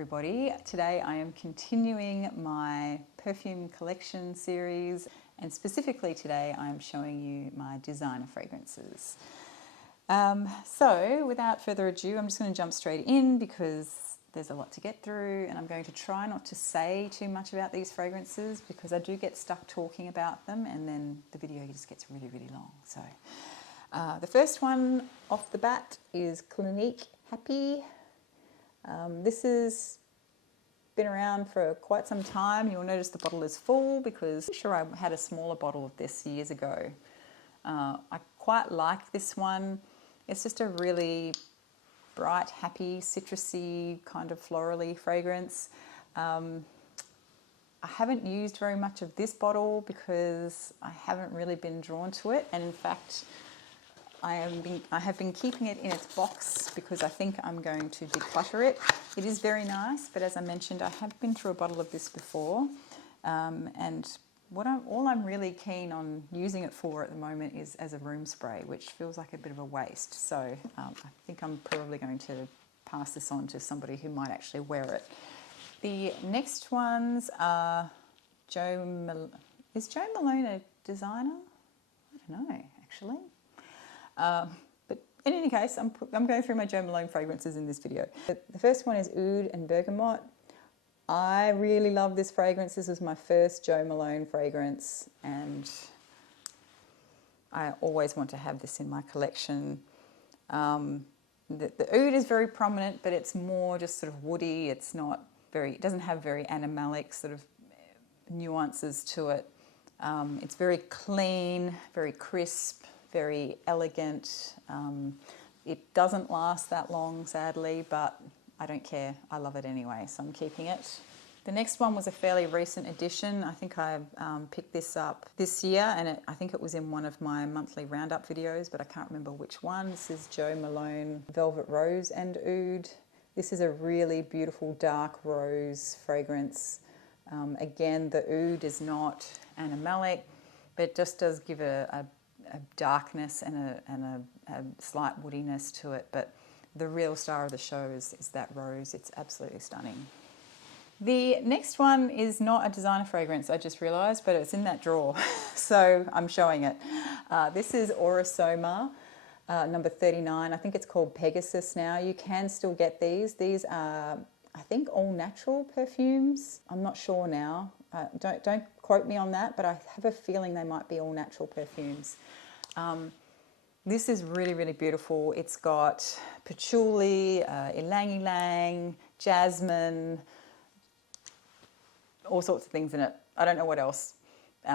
everybody. Today I am continuing my Perfume Collection series, and specifically today I am showing you my designer fragrances. So without further ado, I'm just going to jump straight in because there's a lot to get through, and I'm going to try not to say too much about these fragrances because I do get stuck talking about them and then the video just gets really, really long. So the first one off the bat is Clinique Happy. This has been around for quite some time. You'll notice the bottle is full because I'm sure I had a smaller bottle of this years ago. I quite like this one. It's just a really bright, happy, citrusy, kind of florally fragrance. I haven't used very much of this bottle because I haven't really been drawn to it, and in fact I have been keeping it in its box because I think I'm going to declutter it. It is very nice, but as I mentioned, I have been through a bottle of this before, and all I'm really keen on using it for at the moment is as a room spray, which feels like a bit of a waste. So I think I'm probably going to pass this on to somebody who might actually wear it. The next ones are Is Jo Malone a designer? I don't know, actually. But in any case, I'm going through my Jo Malone fragrances in this video. The first one is Oud Bergamot. I really love this fragrance. This was my first Jo Malone fragrance, and I always want to have this in my collection. The oud is very prominent, but it's more just sort of woody. It's not very, it doesn't have very animalic sort of nuances to it. It's very clean, very crisp, very elegant. It doesn't last that long, sadly, but I don't care. I love it anyway, so I'm keeping it. The next one was a fairly recent addition. I think I picked this up this year, and I think it was in one of my monthly roundup videos, but I can't remember which one. This is Jo Malone Velvet Rose and Oud. This is a really beautiful dark rose fragrance. Again, the oud is not animalic, but it just does give a darkness and a slight woodiness to it. But the real star of the show is that rose. It's absolutely stunning. The next one is not a designer fragrance, I just realised, but it's in that drawer, so I'm showing it. This is Aura-Soma, number 39. I think it's called Pegasus now. You can still get these. These are, I think, all natural perfumes. I'm not sure now. Don't quote me on that, but I have a feeling they might be all natural perfumes. This is really, really beautiful. It's got patchouli, ylang ylang, jasmine, all sorts of things in it. I don't know what else.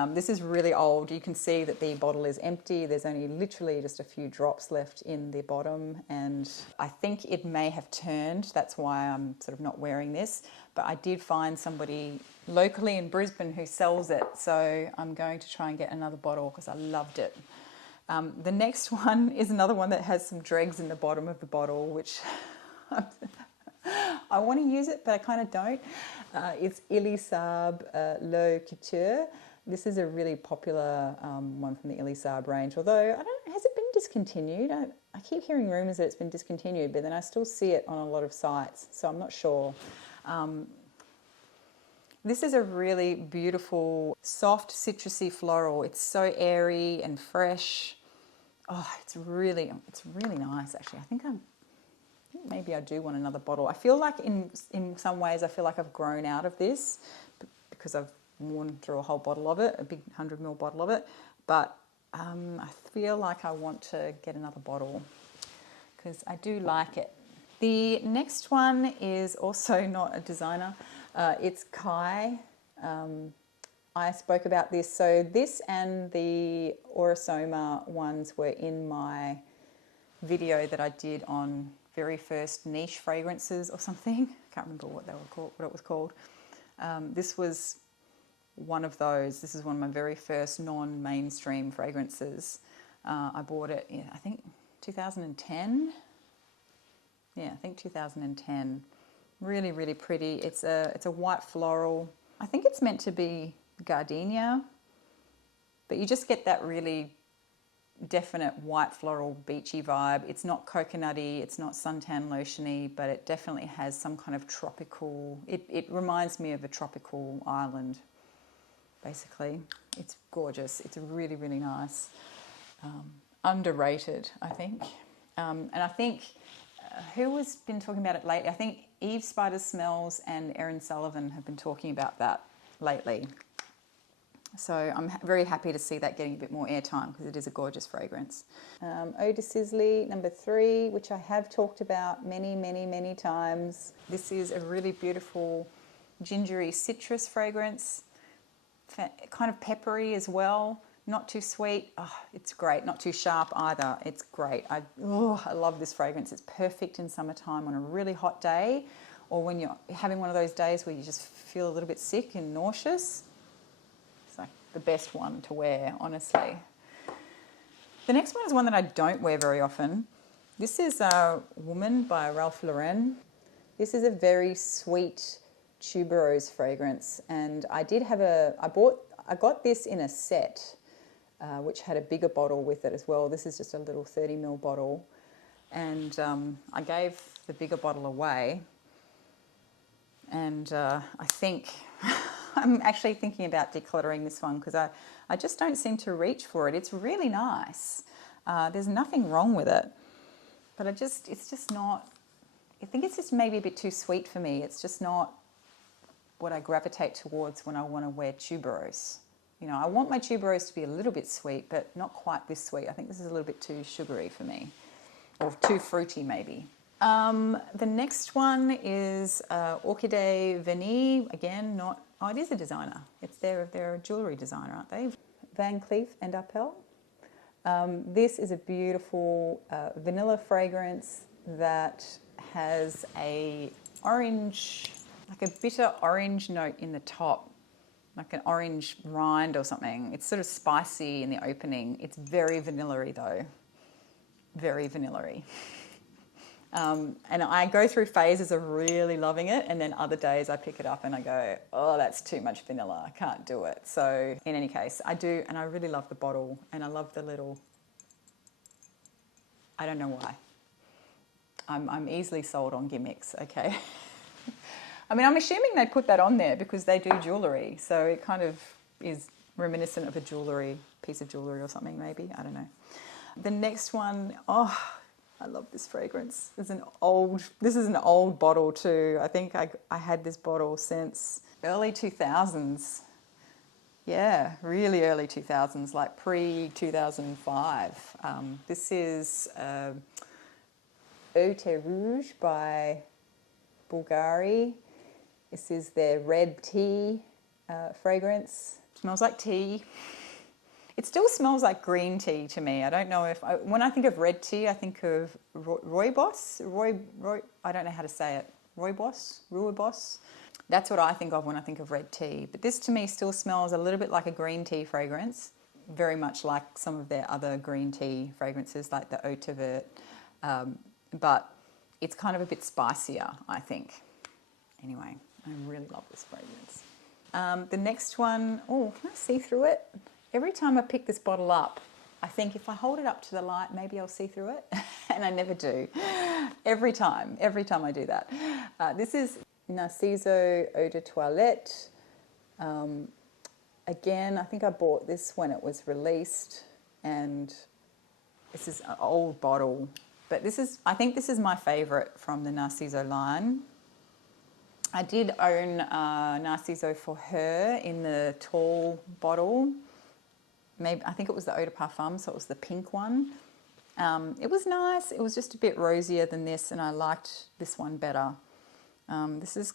This is really old. You can see that the bottle is empty. There's only literally just a few drops left in the bottom, and I think it may have turned. That's why I'm sort of not wearing this. But I did find somebody locally in Brisbane who sells it, so I'm going to try and get another bottle because I loved it. The next one is another one that has some dregs in the bottom of the bottle, which I want to use it, but I kind of don't. It's Elie Saab Couture. This is a really popular one from the Elie Saab range, although I don't know, has it been discontinued? I keep hearing rumours that it's been discontinued, but then I still see it on a lot of sites, so I'm not sure. This is a really beautiful, soft, citrusy floral. It's so airy and fresh. Oh, it's really nice, actually. I think maybe I do want another bottle. I feel like in some ways I feel like I've grown out of this because I've worn through a whole bottle of it, a big 100ml bottle of it. But I feel like I want to get another bottle because I do like it. The next one is also not a designer. It's Kai. I spoke about this. So this and the Aura-Soma ones were in my video that I did on very first niche fragrances or something. I can't remember what they were called, what it was called. This was one of those. This is one of my very first non-mainstream fragrances. I bought it in, I think, 2010. Yeah, I think 2010. Really, really pretty. It's a white floral. I think it's meant to be gardenia, but you just get that really definite white floral beachy vibe. It's not coconutty, it's not suntan lotiony, but it definitely has some kind of tropical, it reminds me of a tropical island, basically. It's gorgeous. It's really, really nice. Underrated, I think. And I think, who has been talking about it lately? I think Eve Spider Smells and Erin Sullivan have been talking about that lately. So I'm very happy to see that getting a bit more airtime because it is a gorgeous fragrance. Eau de Sisley, number 3, which I have talked about many, many, many times. This is a really beautiful gingery citrus fragrance, kind of peppery as well. Not too sweet. Oh, it's great. Not too sharp either. It's great. I love this fragrance. It's perfect in summertime on a really hot day, or when you're having one of those days where you just feel a little bit sick and nauseous. It's like the best one to wear, honestly. The next one is one that I don't wear very often. This is Woman by Ralph Lauren. This is a very sweet tuberose fragrance, and I got this in a set. Which had a bigger bottle with it as well. This is just a little 30ml bottle. And I gave the bigger bottle away. And I think, I'm actually thinking about decluttering this one because I just don't seem to reach for it. It's really nice. There's nothing wrong with it. But it's just not, I think it's just maybe a bit too sweet for me. It's just not what I gravitate towards when I want to wear tuberose. You know, I want my tuberose to be a little bit sweet, but not quite this sweet. I think this is a little bit too sugary for me, or too fruity maybe. The next one is Orchidée Vanille. Again, it is a designer. They're a jewellery designer, aren't they? Van Cleef and Arpels. This is a beautiful vanilla fragrance that has a orange, like a bitter orange note in the top. Like an orange rind or something. It's sort of spicy in the opening. It's very vanilla-y though. Very vanilla-y. And I go through phases of really loving it, and then other days I pick it up and I go, oh, that's too much vanilla. I can't do it. So in any case, I do, and I really love the bottle, and I love the little, I don't know why. I'm easily sold on gimmicks, okay? I mean, I'm assuming they put that on there because they do jewellery. So it kind of is reminiscent of a piece of jewellery or something maybe. I don't know. The next one, oh, I love this fragrance. This is an old bottle too. I think I had this bottle since early 2000s. Yeah, really early 2000s, like pre-2005. This is Eau de Rouge by Bvlgari. This is their red tea fragrance. It smells like tea. It still smells like green tea to me. I don't know when I think of red tea, I think of rooibos. I don't know how to say it. Rooibos. That's what I think of when I think of red tea. But this to me still smells a little bit like a green tea fragrance, very much like some of their other green tea fragrances like the Eau de Vert. But it's kind of a bit spicier, I think. Anyway, I really love this fragrance. The next one, oh, can I see through it? Every time I pick this bottle up, I think if I hold it up to the light, maybe I'll see through it. And I never do. Every time I do that. This is Narciso Eau de Toilette. Again, I think I bought this when it was released, and this is an old bottle. But I think this is my favourite from the Narciso line. I did own Narciso for her in the tall bottle. I think it was the Eau de Parfum, so it was the pink one. It was nice. It was just a bit rosier than this, and I liked this one better. This is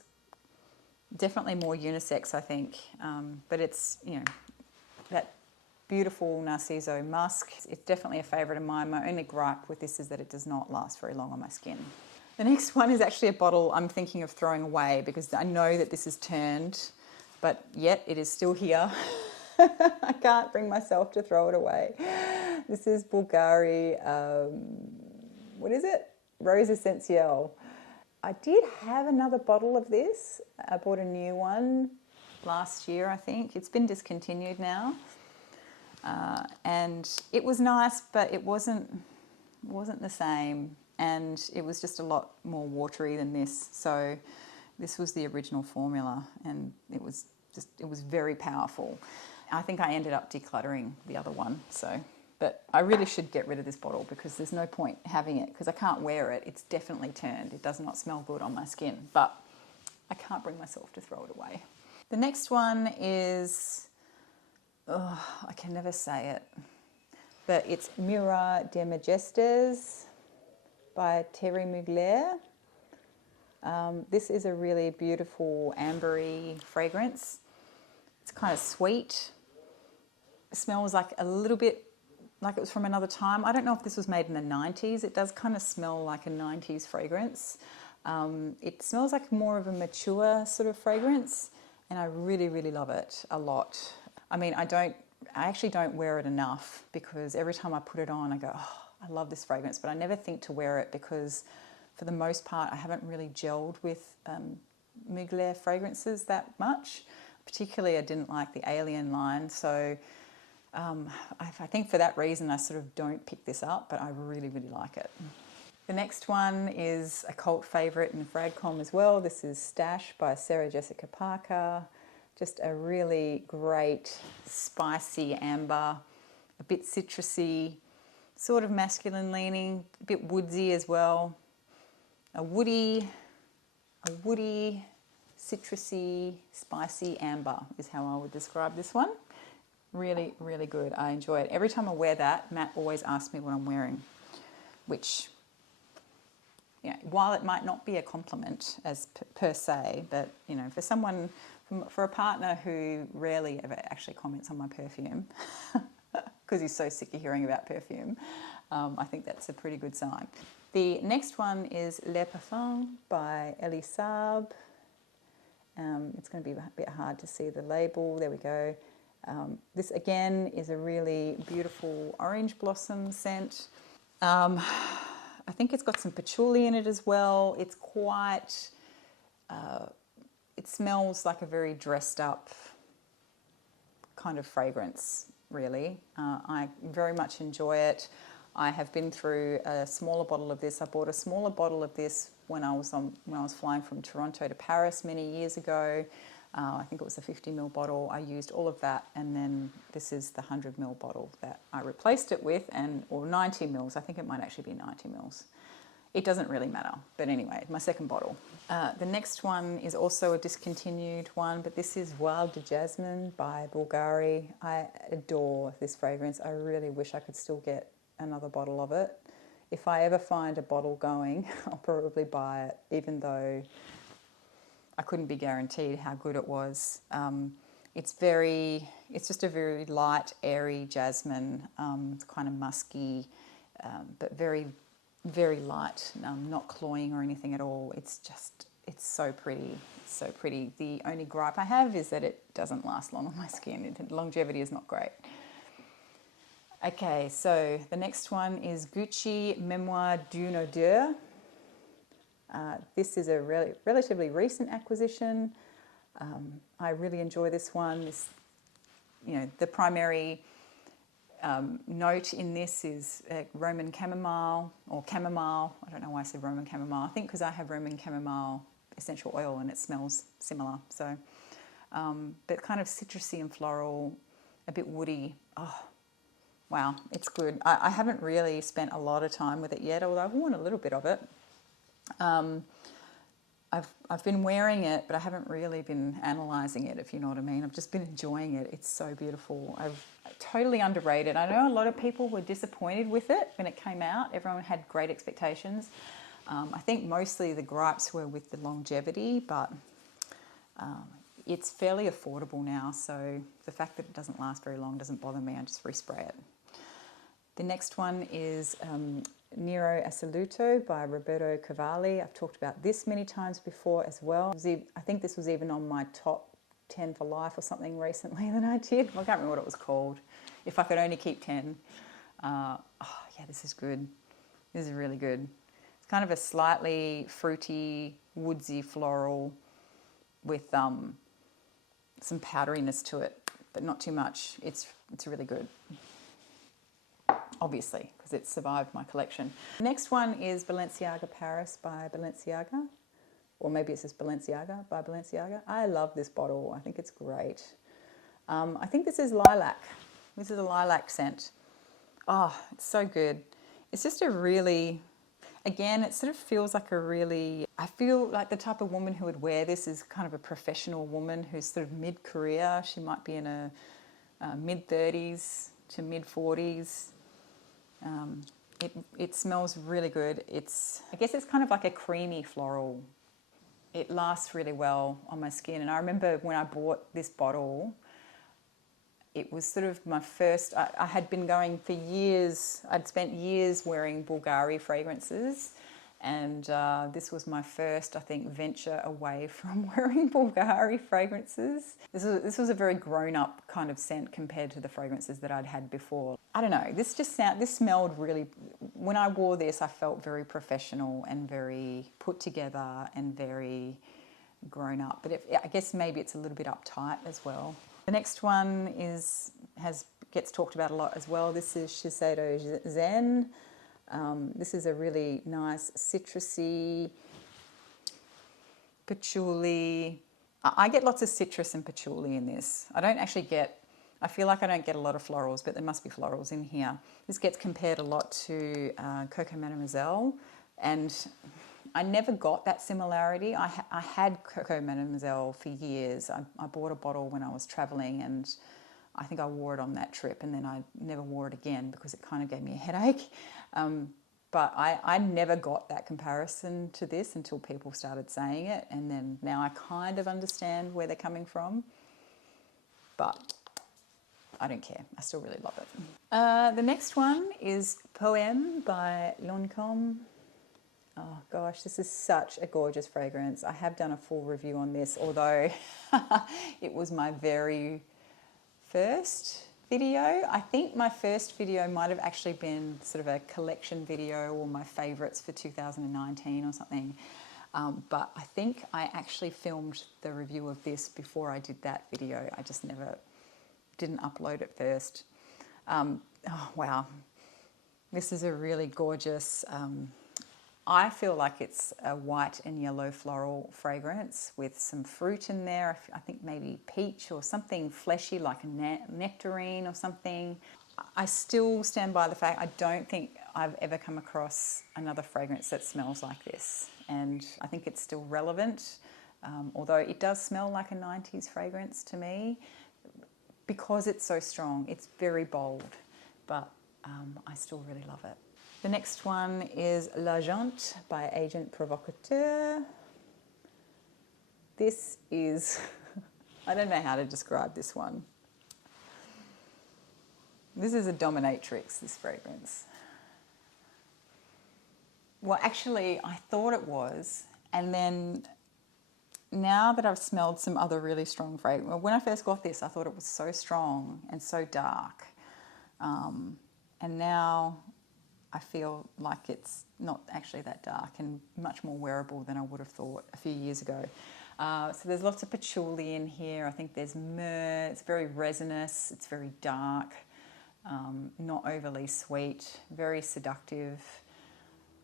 definitely more unisex, I think. But it's, that beautiful Narciso musk. It's definitely a favourite of mine. My only gripe with this is that it does not last very long on my skin. The next one is actually a bottle I'm thinking of throwing away because I know that this is turned, but yet it is still here. I can't bring myself to throw it away. This is Bvlgari, what is it? Rose Essentielle. I did have another bottle of this. I bought a new one last year, I think. It's been discontinued now. And it was nice, but it wasn't the same, and it was just a lot more watery than this. So this was the original formula, and it was very powerful. I think I ended up decluttering the other one. So, but I really should get rid of this bottle because there's no point having it because I can't wear it. It's definitely turned. It does not smell good on my skin, but I can't bring myself to throw it away. The next one is, I can never say it, but it's Miroir de Majestes by Thé Rouge Bvlgari. This is a really beautiful ambery fragrance. It's kind of sweet. It smells like a little bit like it was from another time. I don't know if this was made in the 90s. It does kind of smell like a 90s fragrance. It smells like more of a mature sort of fragrance, and I really, really love it a lot. I mean, I actually don't wear it enough because every time I put it on, I go, oh, I love this fragrance, but I never think to wear it because for the most part, I haven't really gelled with Mugler fragrances that much. Particularly, I didn't like the Alien line, so I think for that reason, I sort of don't pick this up, but I really, really like it. The next one is a cult favourite in Fragcom as well. This is Stash by Sarah Jessica Parker. Just a really great, spicy amber, a bit citrusy, sort of masculine leaning, a bit woodsy as well. A woody, citrusy, spicy amber is how I would describe this one. Really, really good. I enjoy it. Every time I wear that, Matt always asks me what I'm wearing, which, you know, while it might not be a compliment as per se, but, you know, for someone, for a partner who rarely ever actually comments on my perfume, because he's so sick of hearing about perfume, I think that's a pretty good sign. The next one is Le Parfum by Elie Saab. It's going to be a bit hard to see the label. There we go. This again is a really beautiful orange blossom scent. I think it's got some patchouli in it as well. It's quite, it smells like a very dressed up kind of fragrance, really. I very much enjoy it. I have been through a smaller bottle of this. I bought a smaller bottle of this when I was flying from Toronto to Paris many years ago. I think it was a 50ml bottle. I used all of that, and then this is the 100ml bottle that I replaced it with, or 90 mils. I think it might actually be 90 mils. It doesn't really matter, but anyway, my second bottle. The next one is also a discontinued one, but this is Voile de Jasmin by Bvlgari. I adore this fragrance. I really wish I could still get another bottle of it. If I ever find a bottle going, I'll probably buy it, even though I couldn't be guaranteed how good it was. It's just a very light, airy jasmine. It's kind of musky, but very, very light, not cloying or anything at all. It's so pretty. It's so pretty. The only gripe I have is that it doesn't last long on my skin. The longevity is not great. Okay, so the next one is Gucci Memoire d'une Odeur. This is a relatively recent acquisition. I really enjoy this one. The primary note in this is Roman chamomile or chamomile. I don't know why I said Roman chamomile. I think because I have Roman chamomile essential oil and it smells similar. So, but kind of citrusy and floral, a bit woody. Oh, wow, it's good. I haven't really spent a lot of time with it yet, although I've worn a little bit of it. I've been wearing it, but I haven't really been analysing it, if you know what I mean. I've just been enjoying it. It's so beautiful. I've totally underrated. I know a lot of people were disappointed with it when it came out. Everyone had great expectations. I think mostly the gripes were with the longevity, but it's fairly affordable now. So the fact that it doesn't last very long doesn't bother me. I just respray it. The next one is Nero Assoluto by Roberto Cavalli. I've talked about this many times before as well. I think this was even on my top 10 for life or something recently that I did. I can't remember what it was called. If I could only keep 10. Yeah, this is good. This is really good. It's kind of a slightly fruity, woodsy floral with some powderiness to it. but not too much. It's really good, obviously, because it's survived my collection. The next one is Balenciaga Paris by Balenciaga, or maybe it says Balenciaga by Balenciaga. I love this bottle. I think it's great. I think this is lilac. This is a lilac scent. Oh, it's so good. It's just a really, again, it sort of feels like a really, I feel like the type of woman who would wear this is kind of a professional woman who's sort of mid-career. She might be in a mid-30s to mid-40s. It smells really good. I guess it's kind of like a creamy floral. It lasts really well on my skin. And I remember when I bought this bottle, it was sort of my first, I had been going for years, I'd spent years wearing Bvlgari fragrances, and this was my first, I think, venture away from wearing Bvlgari fragrances. This was a very grown-up kind of scent compared to the fragrances that I'd had before. I don't know, this smelled really, when I wore this, I felt very professional and very put together and very grown up, but I guess maybe it's a little bit uptight as well. The next one gets talked about a lot as well. This is Shiseido Zen. This is a really nice citrusy, patchouli. I get lots of citrus and patchouli in this. I feel like I don't get a lot of florals, but there must be florals in here. This gets compared a lot to Coco Mademoiselle, and I never got that similarity. I had Coco Mademoiselle for years. I bought a bottle when I was traveling, and I think I wore it on that trip, and then I never wore it again because it kind of gave me a headache. But I never got that comparison to this until people started saying it, and then now I kind of understand where they're coming from. But I don't care. I still really love it. The next one is Poème by Lancôme. Oh gosh, this is such a gorgeous fragrance. I have done a full review on this, although it was my very first video. I think my first video might have actually been sort of a collection video or my favourites for 2019 or something. But I think I actually filmed the review of this before I did that video. I just didn't upload it first. Oh wow, this is a really gorgeous, I feel like it's a white and yellow floral fragrance with some fruit in there. I think maybe peach or something fleshy like a nectarine or something. I still stand by the fact I don't think I've ever come across another fragrance that smells like this. And I think it's still relevant, although it does smell like a 90s fragrance to me because it's so strong. It's very bold, but I still really love it. The next one is L'Agent by Agent Provocateur. This is, I don't know how to describe this one. This is a dominatrix, this fragrance. Well, actually, I thought it was, and then now that I've smelled some other really strong fragrance, well, when I first got this, I thought it was so strong and so dark. And now I feel like it's not actually that dark and much more wearable than I would have thought a few years ago. So there's lots of patchouli in here. I think there's myrrh. It's very resinous. It's very dark, not overly sweet, very seductive.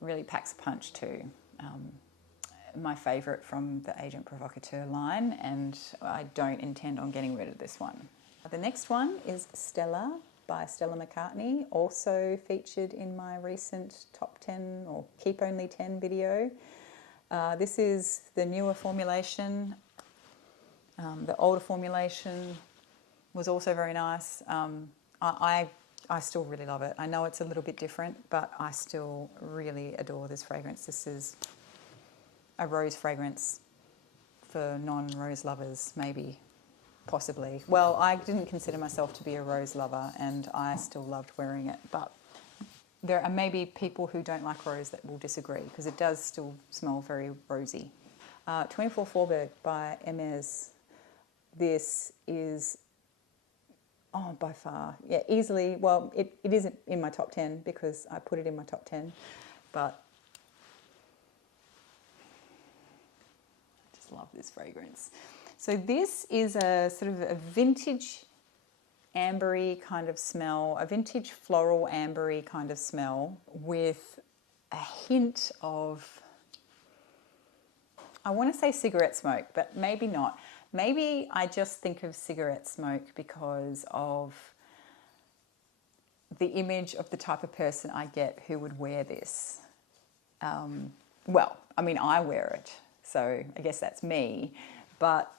Really packs a punch too. My favourite from the Agent Provocateur line, and I don't intend on getting rid of this one. The next one is Stella by Stella McCartney, also featured in my recent top 10 or keep only 10 video. This is the newer formulation. The older formulation was also very nice. I still really love it. I know it's a little bit different, but I still really adore this fragrance. This is a rose fragrance for non-rose lovers, maybe, possibly. Well, I didn't consider myself to be a rose lover, and I still loved wearing it, but there are maybe people who don't like rose that will disagree, because it does still smell very rosy. 24 Faubourg by Hermès. This is, oh, by far, yeah, easily, well, it isn't in my top 10 because I put it in my top 10, but I just love this fragrance. So this is a sort of a vintage ambery kind of smell, a vintage floral ambery kind of smell with a hint of, I want to say cigarette smoke, but maybe not. Maybe I just think of cigarette smoke because of the image of the type of person I get who would wear this. Well, I mean, I wear it, so I guess that's me, but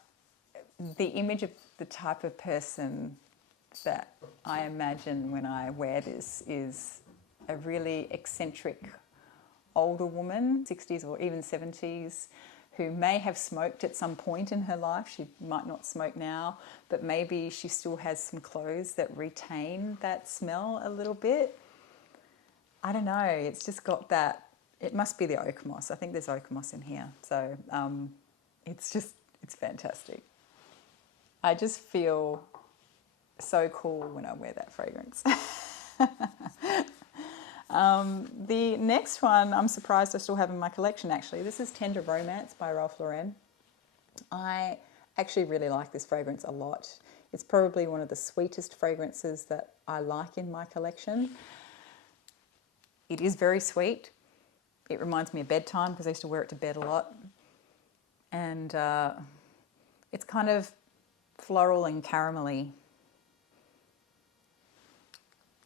the image of the type of person that I imagine when I wear this is a really eccentric older woman, 60s or even 70s, who may have smoked at some point in her life. She might not smoke now, but maybe she still has some clothes that retain that smell a little bit. I don't know, it's just got that, it must be the oak moss. I think there's oak moss in here. So it's fantastic. I just feel so cool when I wear that fragrance. The next one, I'm surprised I still have in my collection actually. This is Tender Romance by Ralph Lauren. I actually really like this fragrance a lot. It's probably one of the sweetest fragrances that I like in my collection. It is very sweet. It reminds me of bedtime because I used to wear it to bed a lot. And it's kind of floral and caramelly.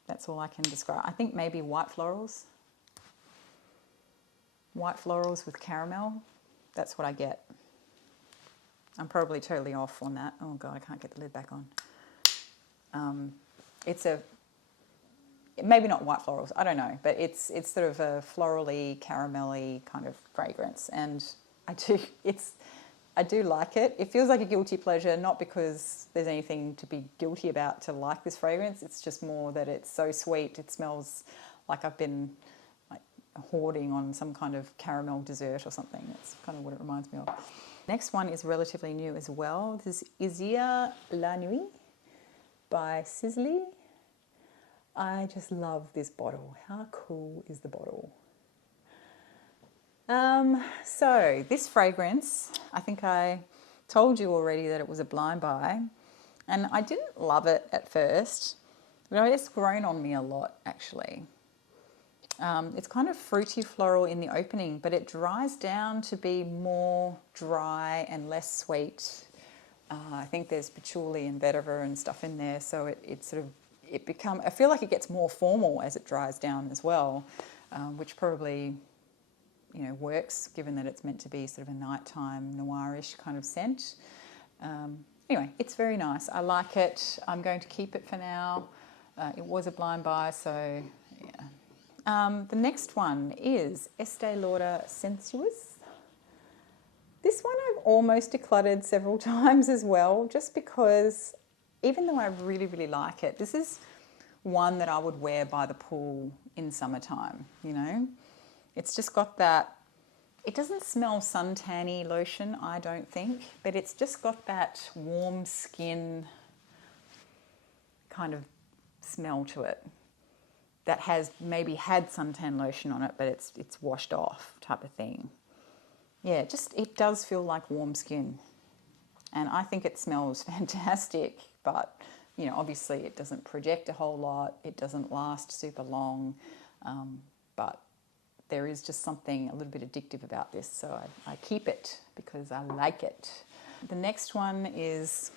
That's all I can describe. I think maybe white florals. White florals with caramel. That's what I get. I'm probably totally off on that. Oh God, I can't get the lid back on. It's a, maybe not white florals, I don't know, but it's sort of a florally, caramelly kind of fragrance. And I do like it. It feels like a guilty pleasure, not because there's anything to be guilty about to like this fragrance. It's just more that it's so sweet. It smells like I've been like hoarding on some kind of caramel dessert or something. That's kind of what it reminds me of. Next one is relatively new as well. This is Izia La Nuit by Sisley. I just love this bottle. How cool is the bottle? So this fragrance, I think I told you already that it was a blind buy, and I didn't love it at first, but it's grown on me a lot actually. It's kind of fruity floral in the opening, but it dries down to be more dry and less sweet. I think there's patchouli and vetiver and stuff in there, so I feel like it gets more formal as it dries down as well, which probably, you know, works given that it's meant to be sort of a nighttime noirish kind of scent. Anyway, it's very nice. I like it. I'm going to keep it for now. It was a blind buy, so yeah. The next one is Estee Lauder Sensuous. This one I've almost decluttered several times as well, just because even though I really, really like it, this is one that I would wear by the pool in summertime, you know. It's just got that, it doesn't smell suntanny lotion, I don't think, but it's just got that warm skin kind of smell to it that has maybe had suntan lotion on it, but it's washed off type of thing. Yeah, it does feel like warm skin. And I think it smells fantastic, but, you know, obviously it doesn't project a whole lot. It doesn't last super long, but there is just something a little bit addictive about this, so I keep it because I like it. The next one is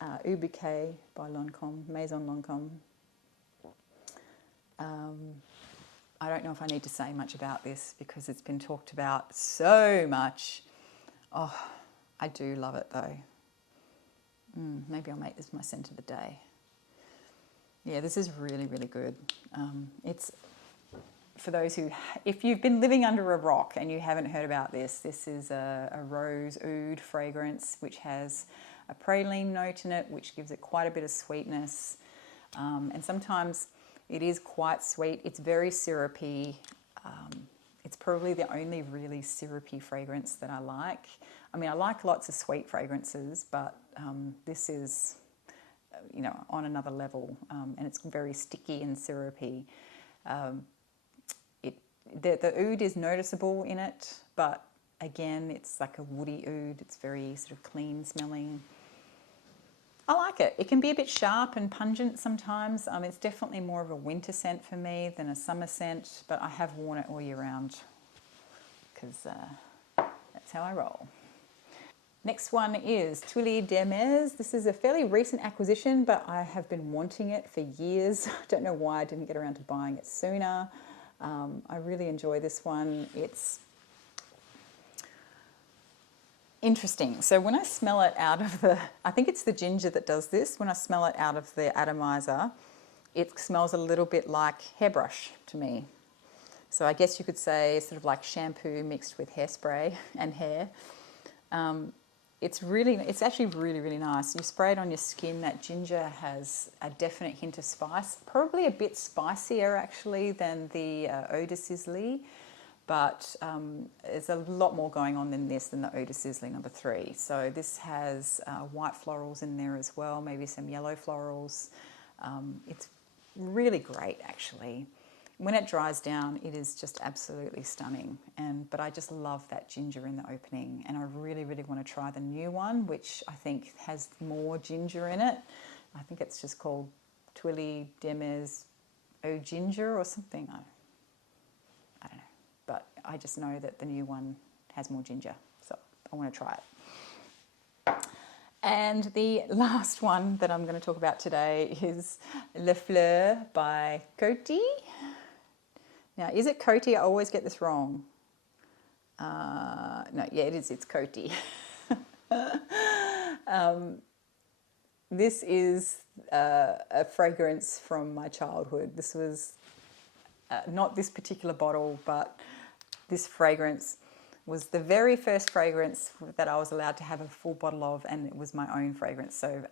Oud Bouquet by Lancôme, Maison Lancôme. I don't know if I need to say much about this because it's been talked about so much. Oh, I do love it though. Maybe I'll make this my scent of the day. Yeah, this is really, really good. It's for those who, if you've been living under a rock and you haven't heard about this, this is a rose oud fragrance which has a praline note in it, which gives it quite a bit of sweetness. And sometimes it is quite sweet. It's very syrupy. It's probably the only really syrupy fragrance that I like. I mean, I like lots of sweet fragrances, but this is, you know, on another level. And it's very sticky and syrupy. The oud is noticeable in it, but again, it's like a woody oud. It's very sort of clean smelling. I like it. It can be a bit sharp and pungent sometimes. It's definitely more of a winter scent for me than a summer scent, but I have worn it all year round because that's how I roll. Next one is Tuiles d'Hermès. This is a fairly recent acquisition, but I have been wanting it for years. I don't know why I didn't get around to buying it sooner. I really enjoy this one. It's interesting. So when I smell it out of the, I think it's the ginger that does this. When I smell it out of the atomizer, it smells a little bit like hairbrush to me. So I guess you could say sort of like shampoo mixed with hairspray and hair. It's actually really, really nice. You spray it on your skin. That ginger has a definite hint of spice, probably a bit spicier actually than the Eau de Sisley. But there's a lot more going on than this, than the Eau de Sisley number 3. So this has white florals in there as well, maybe some yellow florals. It's really great actually. When it dries down, it is just absolutely stunning. But I just love that ginger in the opening, and I really, really want to try the new one, which I think has more ginger in it. I think it's just called Tuiles d'Hermès Eau Ginger or something. I don't know. But I just know that the new one has more ginger, so I want to try it. And the last one that I'm going to talk about today is Le Fleur by Coty. Now, is it Coty? I always get this wrong. No, yeah, it is. It's Coty. This is a fragrance from my childhood. This was not this particular bottle, but this fragrance was the very first fragrance that I was allowed to have a full bottle of, and it was my own fragrance. So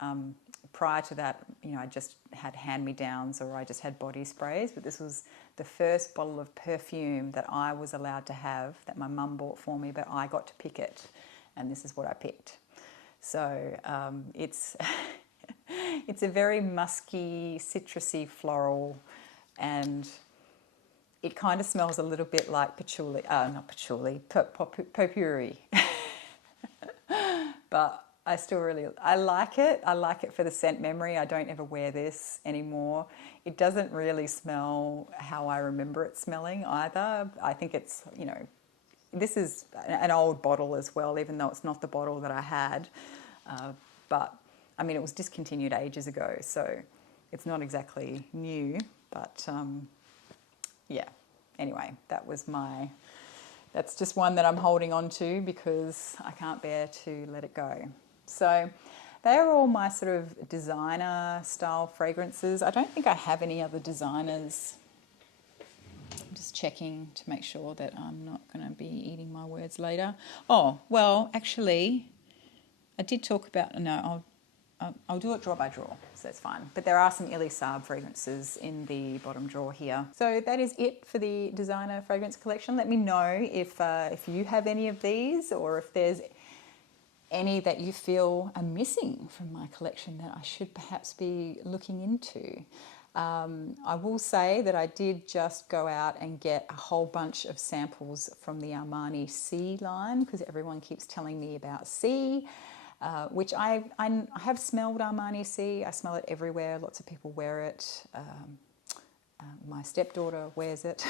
prior to that, I just had hand-me-downs or I just had body sprays, but this was the first bottle of perfume that I was allowed to have, that my mum bought for me, but I got to pick it, and this is what I picked. So it's it's a very musky, citrusy, floral, and it kind of smells a little bit like patchouli, not patchouli, potpourri. But I still I like it. I like it for the scent memory. I don't ever wear this anymore. It doesn't really smell how I remember it smelling either. I think it's, this is an old bottle as well, even though it's not the bottle that I had. But, I mean, it was discontinued ages ago, so it's not exactly new, but... yeah, anyway, that's just one that I'm holding on to because I can't bear to let it go. So they are all my sort of designer style fragrances. I don't think I have any other designers. I'm just checking to make sure that I'm not going to be eating my words later. Oh, well, actually, I did talk about, no, I'll do it drawer by drawer, so that's fine. But there are some Elie Saab fragrances in the bottom drawer here. So that is it for the designer fragrance collection. Let me know if you have any of these, or if there's any that you feel are missing from my collection that I should perhaps be looking into. I will say that I did just go out and get a whole bunch of samples from the Armani C line, because everyone keeps telling me about C. Which I have smelled Armani C. I smell it everywhere. Lots of people wear it. My stepdaughter wears it.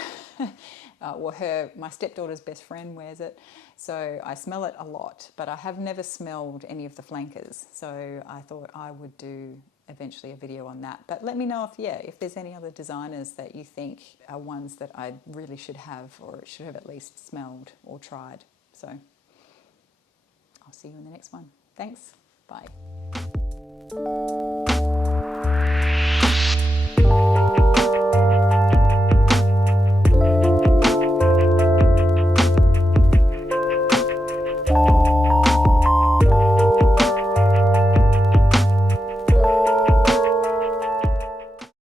My stepdaughter's best friend wears it. So I smell it a lot, but I have never smelled any of the flankers. So I thought I would do eventually a video on that. But let me know if there's any other designers that you think are ones that I really should have, or should have at least smelled or tried. So I'll see you in the next one. Thanks. Bye.